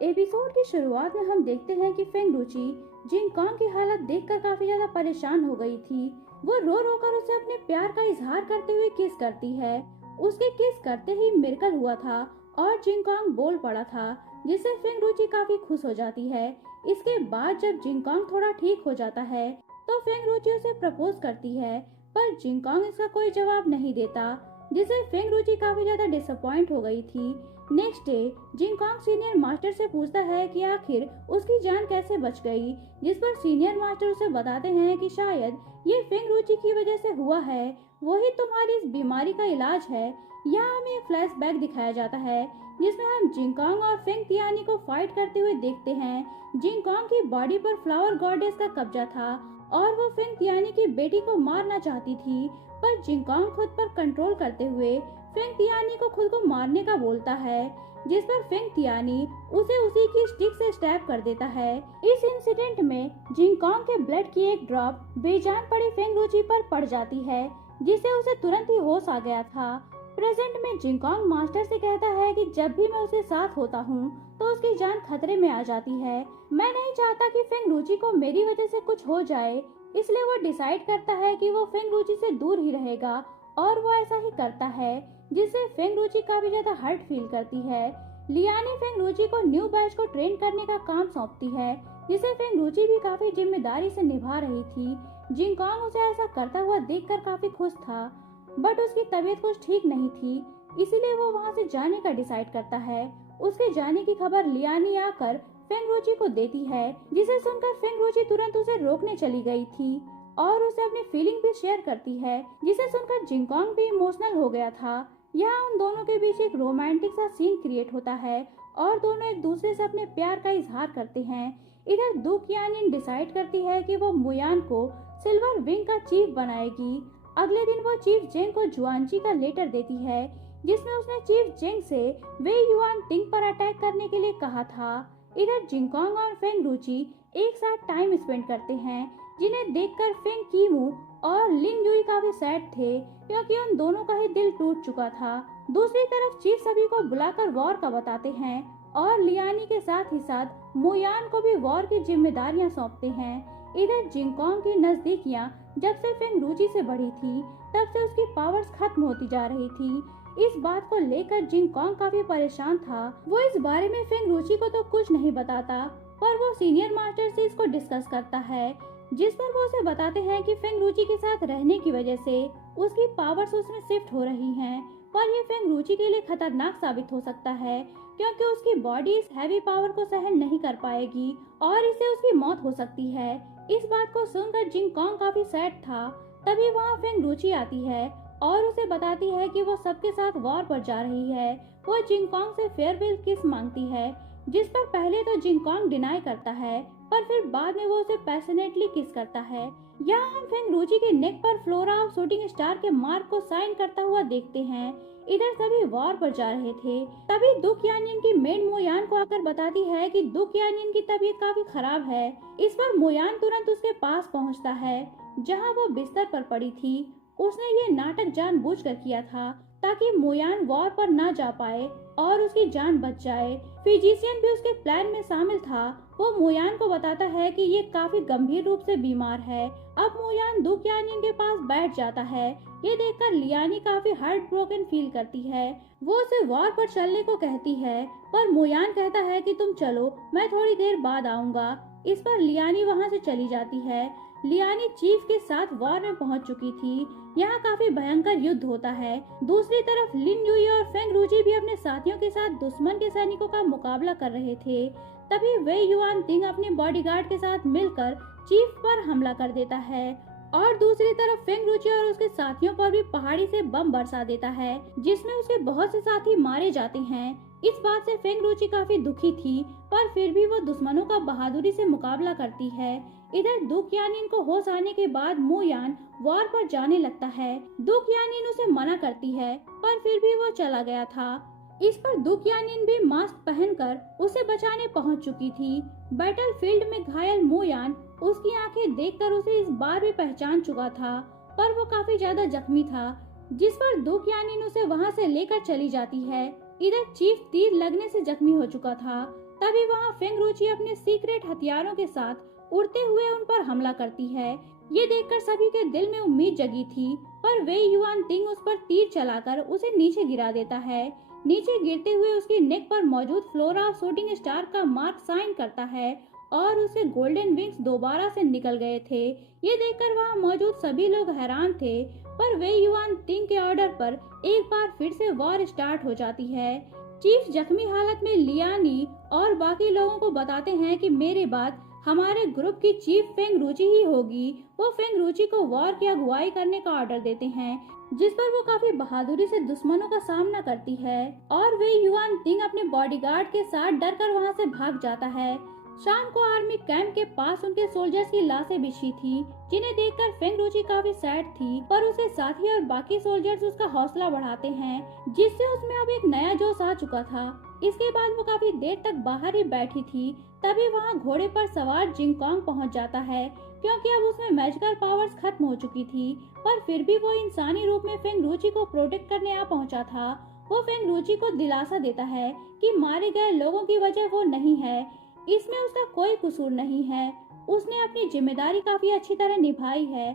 Episode की शुरुआत में हम देखते हैं कि फेंग रुचि जिन कॉन्ग की हालत देखकर काफी ज्यादा परेशान हो गई थी। वो रो रो कर उसे अपने प्यार का इजहार करते हुए किस करती है। उसके किस करते ही मिरेकल हुआ था और जिंगकोंग बोल पड़ा था, जिससे फेंग रुचि काफी खुश हो जाती है। इसके बाद जब जिंगकोंग थोड़ा ठीक हो जाता है तो फेंग रुचि उसे प्रपोज करती है, पर जिंगकोंग इसका कोई जवाब नहीं देता, जिससे फेंग रुचि काफी ज्यादा डिसअपॉइंट हो गई थी। नेक्स्ट डे जिंगकोंग सीनियर मास्टर से पूछता है कि आखिर उसकी जान कैसे बच गई, जिस पर सीनियर मास्टर उसे बताते हैं कि शायद ये फेंग रुचि की वजह से हुआ है, वही तुम्हारी इस बीमारी का इलाज है। यहाँ हमें एक फ्लैशबैक दिखाया जाता है जिसमें हम जिंगकोंग और फेंग तियानी को फाइट करते हुए देखते हैं। जिंगकोंग की बॉडी पर फ्लावर गॉडेस का कब्जा था और वो फेंग तियानी की बेटी को मारना चाहती थी, पर जिंगकोंग खुद पर कंट्रोल करते हुए फेंग तियानी को खुद को मारने का बोलता है, जिस पर फेंग तियानी उसे उसी की स्टिक से स्टैब कर देता है। इस इंसिडेंट में जिंगकोंग के ब्लड की एक ड्रॉप बेजान पड़ी फेंग रुचि पर पड़ जाती है, जिससे उसे तुरंत ही होश आ गया था। प्रेजेंट में जिंगकोंग मास्टर से कहता है कि जब भी मैं उसके साथ होता हूँ तो उसकी जान खतरे में आ जाती है। मैं नहीं चाहता कि फेंग रुचि को मेरी वजह से कुछ हो जाए, इसलिए वो डिसाइड करता है कि वो फेंग रुचि से दूर ही रहेगा, और वो ऐसा ही करता है, जिससे फेंग रुचि काफी ज्यादा हर्ट फील करती है। लियानी फेंग रुचि को न्यू बैच को ट्रेन करने का काम सौंपती है, जिसे फेंग रुचि भी काफी जिम्मेदारी से निभा रही थी। जिंगकोंग उसे ऐसा करता हुआ देखकर काफी खुश था, बट उसकी तबीयत कुछ ठीक नहीं थी, इसीलिए वो वहाँ से जाने का डिसाइड करता है। उसके जाने की खबर लियानी आकर फेंग रुचि को देती है, जिसे सुनकर फेंग रुचि तुरंत उसे रोकने चली गई थी और उसे अपनी फीलिंग भी शेयर करती है, जिसे सुनकर जिंगकोंग भी इमोशनल हो गया था। यहाँ उन दोनों के बीच एक रोमांटिक सा सीन क्रिएट होता है और दोनों एक दूसरे से अपने प्यार का इजहार करते हैं। इधर दु क़ियानिन डिसाइड करती है कि वो मुयान को सिल्वर विंग का चीफ बनाएगी। अगले दिन वो चीफ जेंग को जुआनजी का लेटर देती है, जिसमें उसने चीफ जेंग से वे युआन तिंग पर अटैक करने के लिए कहा था। इधर जिंगकोंग और फेंग रुचि एक साथ टाइम स्पेंड करते हैं, जिन्हें देखकर फेंग कीमू और लिंग युई काफी सैड थे, क्योंकि उन दोनों का ही दिल टूट चुका था। दूसरी तरफ चीफ सभी को बुलाकर वॉर का बताते हैं और लियानी के साथ ही साथ मुयान को भी वॉर की जिम्मेदारियां सौंपते हैं। इधर जिंगकोंग की नजदीकियां जब से फेंग रुचि से बढ़ी थी, तब से उसकी पावर्स खत्म होती जा रही थी। इस बात को लेकर जिंगकोंग काफी परेशान था। वो इस बारे में फेंग रुचि को तो कुछ नहीं बताता, पर वो सीनियर मास्टर से इसको डिस्कस करता है, जिस पर वो उसे बताते हैं कि फेंग रुचि के साथ रहने की वजह से उसकी पावर्स उसमें शिफ्ट हो रही हैं, पर ये फेंग रुचि के लिए खतरनाक साबित हो सकता है, क्योंकि उसकी बॉडी इस हैवी पावर को सहन नहीं कर पाएगी और इससे उसकी मौत हो सकती है। इस बात को सुनकर जिंगकोंग काफी सैड था। तभी वहाँ फेंग रुचि आती है और उसे बताती है कि वो सबके साथ वॉर पर जा रही है। वो जिंगकोंग से फेयरवेल किस मांगती है, जिस पर पहले तो जिंगकोंग डिनाई करता है, पर फिर बाद में वो उसे पैशनेटली किस करता है। यहाँ हम फेंग रुचि के नेक पर फ्लोरा ऑफ शूटिंग स्टार के मार्क को साइन करता हुआ देखते हैं। इधर सभी वॉर पर जा रहे थे, तभी दु क़ियानिन की मेड मुयान को आकर बताती है कि दु क़ियानिन की तबीयत काफी खराब है। इस पर मुयान तुरंत उसके पास पहुँचता है, जहाँ वो बिस्तर पर पड़ी थी। उसने ये नाटक जानबूझकर किया था ताकि मुयान वॉर पर ना जा पाए और उसकी जान बच जाए। फिजिशियन भी उसके प्लान में शामिल था। वो मुयान को बताता है कि ये काफी गंभीर रूप से बीमार है। अब मुयान दु क़ियानिन के पास बैठ जाता है। ये देखकर लियानी काफी हार्ट ब्रोकन फील करती है। वो उसे वॉर पर चलने को कहती है, पर मुयान कहता है कि तुम चलो, मैं थोड़ी देर बाद आऊंगा। इस पर लियानी वहाँ से चली जाती है। लियानी चीफ के साथ वॉर में पहुंच चुकी थी। यहाँ काफी भयंकर युद्ध होता है। दूसरी तरफ लिन युई और फेंग रुचि भी अपने साथियों के साथ दुश्मन के सैनिकों का मुकाबला कर रहे थे। तभी वे युआन तिंग अपने बॉडीगार्ड के साथ मिलकर चीफ पर हमला कर देता है और दूसरी तरफ फेंग रुचि और उसके साथियों पर भी पहाड़ी से बम बरसा देता है, जिसमें उसके बहुत से साथी मारे जाते हैं। इस बात से फेंग रुचि काफी दुखी थी, पर फिर भी वो दुश्मनों का बहादुरी से मुकाबला करती है। इधर दु क़ियानिन को होश आने के बाद मुयान वॉर पर जाने लगता है। दु क़ियानिन उसे मना करती है, पर फिर भी वो चला गया था। इस पर दु क़ियानिन भी मास्क पहनकर उसे बचाने पहुंच चुकी थी। बैटल फील्ड में घायल मुयान उसकी आंखें देखकर उसे इस बार भी पहचान चुका था, पर वो काफी ज्यादा जख्मी था, जिस पर दु क़ियानिन उसे वहां से लेकर चली जाती है। इधर चीफ तीर लगने से जख्मी हो चुका था। तभी वहाँ फेंग रुचि अपने सीक्रेट हथियारों के साथ उड़ते हुए उन पर हमला करती है। ये देखकर सभी के दिल में उम्मीद जगी थी, पर वे युआन तिंग उस पर तीर चलाकर उसे नीचे गिरा देता है। नीचे गिरते हुए उसकी नेक पर मौजूद फ्लोरा शूटिंग स्टार का मार्क साइन करता है और उसके गोल्डन विंग्स दोबारा से निकल गए थे। ये देखकर वहाँ मौजूद सभी लोग हैरान थे, पर वे युआन तिंग के ऑर्डर पर एक बार फिर से वॉर स्टार्ट हो जाती है। चीफ जख्मी हालत में लियानी और बाकी लोगों को बताते हैं कि मेरे बाद हमारे ग्रुप की चीफ फेंग रुचि ही होगी। वो फेंग रुचि को वॉर की अगुवाई करने का ऑर्डर देते हैं, जिस पर वो काफी बहादुरी से दुश्मनों का सामना करती है और वे युआन तिंग अपने बॉडीगार्ड के साथ डरकर वहां से भाग जाता है। शाम को आर्मी कैंप के पास उनके सोल्जर्स की लाशें बिछी थी, जिन्हें देखकर फेंग रुचि काफी सैड थी, पर उसके साथी और बाकी सोल्जर्स उसका हौसला बढ़ाते हैं, जिससे उसमें अब एक नया जोश आ चुका था। इसके बाद वो काफी देर तक बाहर ही बैठी थी। तभी वहाँ घोड़े पर सवार जिंगकोंग पहुँच जाता है, क्योंकि अब उसमें मैजिकल पावर्स खत्म हो चुकी थी, पर फिर भी वो इंसानी रूप में फेंग रुचि को प्रोटेक्ट करने आ पहुँचा था। वो फेंग रुचि को दिलासा देता है कि मारे गए लोगों की वजह वो नहीं है, इसमें उसका कोई कसूर नहीं है, उसने अपनी जिम्मेदारी काफी अच्छी तरह निभाई है।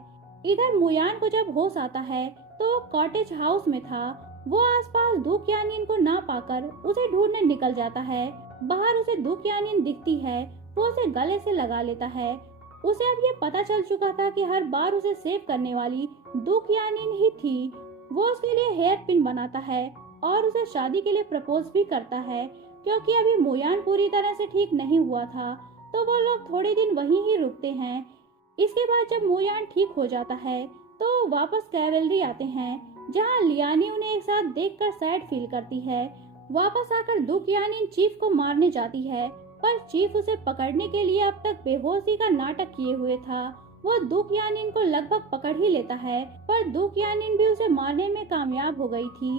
इधर मुयान को जब होश आता है तो वो कॉटेज हाउस में था। वो आसपास दुकयानिन को ना पाकर उसे ढूंढने निकल जाता है। बाहर उसे दुकयानिन दिखती है, वो उसे गले से लगा लेता है। उसे अब ये पता चल चुका था कि हर बार उसे सेव करने वाली दुकयानिन ही थी। वो उसके लिए हेयर पिन बनाता है और उसे शादी के लिए प्रपोज भी करता है, क्योंकि अभी मुयान पूरी तरह से ठीक नहीं हुआ था, तो वो लोग थोड़े दिन वहीं ही रुकते हैं। इसके बाद जब मुयान ठीक हो जाता है तो वापस कैवेलरी आते हैं, जहां लियानी उन्हें एक साथ देखकर सैड फील करती है। वापस आकर दुकयानिन चीफ को मारने जाती है, पर चीफ उसे पकड़ने के लिए अब तक बेहोशी का नाटक किए हुए था। वो दुकयानिन को लगभग पकड़ ही लेता है, पर दुकयानिन भी उसे मारने में कामयाब हो गई थी।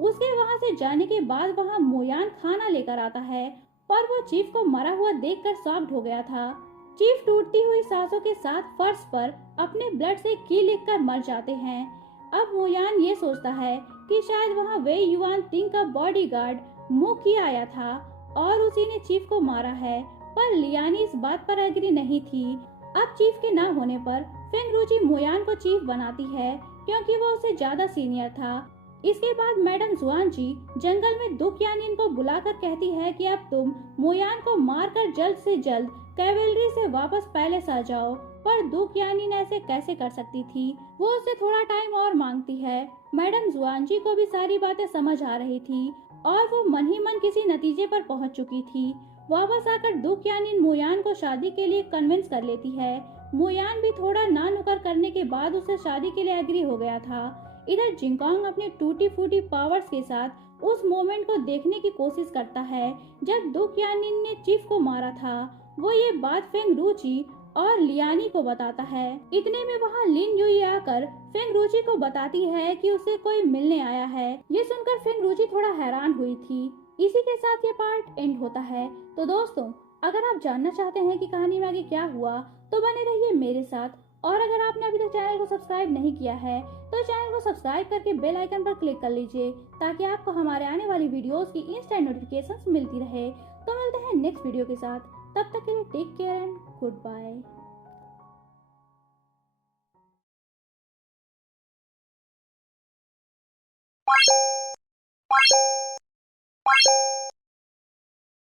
उसके वहां से जाने के बाद वहां मुयान खाना लेकर आता है, पर वो चीफ को मरा हुआ देखकर शॉक्ड हो गया था। चीफ टूटती हुई सांसों के साथ फर्श पर अपने ब्लड से की लिखकर मर जाते हैं। अब मुयान ये सोचता है कि शायद वहाँ वे युआन तिंग का बॉडीगार्ड मुकी आया था और उसी ने चीफ को मारा है, पर लियानी इस बात पर एग्री नहीं थी। अब चीफ के ना होने पर फेंग रुचि मुयान को चीफ बनाती है, क्योंकि वो उससे ज्यादा सीनियर था। इसके बाद मैडम जुआनजी जंगल में दुकयानिन को बुलाकर कहती है कि अब तुम मुयान को मारकर जल्द से जल्द कैवेलरी से वापस पैलेस आ जाओ, पर दुकयानिन ऐसे कैसे कर सकती थी। वो उससे थोड़ा टाइम और मांगती है। मैडम जुआनजी को भी सारी बातें समझ आ रही थी और वो मन ही मन किसी नतीजे पर पहुंच चुकी थी। वापस आकर दुकयानिन मुयान को शादी के लिए कन्विंस कर लेती है। मुयान भी थोड़ा ना नुकर करने के बाद उससे शादी के लिए एग्री हो गया था। इधर जिंगकोंग अपने टूटी फूटी पावर्स के साथ उस मोमेंट को देखने की कोशिश करता है जब दुकयानिन ने चीफ को मारा था। वो ये बात फेंग रुचि और लियानी को बताता है। इतने में वहाँ लिन युई आकर फेंग रुचि को बताती है कि उसे कोई मिलने आया है। ये सुनकर फेंग रुचि थोड़ा हैरान हुई थी। इसी के साथ ये पार्ट एंड होता है। तो दोस्तों, अगर आप जानना चाहते हैं कि कहानी में आगे क्या हुआ तो बने रहिए मेरे साथ, और अगर आपने अभी तक चैनल को सब्सक्राइब नहीं किया है तो चैनल को सब्सक्राइब करके बेल आइकन पर क्लिक कर लीजिए, ताकि आपको हमारे आने वाली वीडियोस की इंस्टेंट नोटिफिकेशंस मिलती रहे। तो मिलते हैं नेक्स्ट वीडियो के साथ, तब तक के लिए take care and good bye.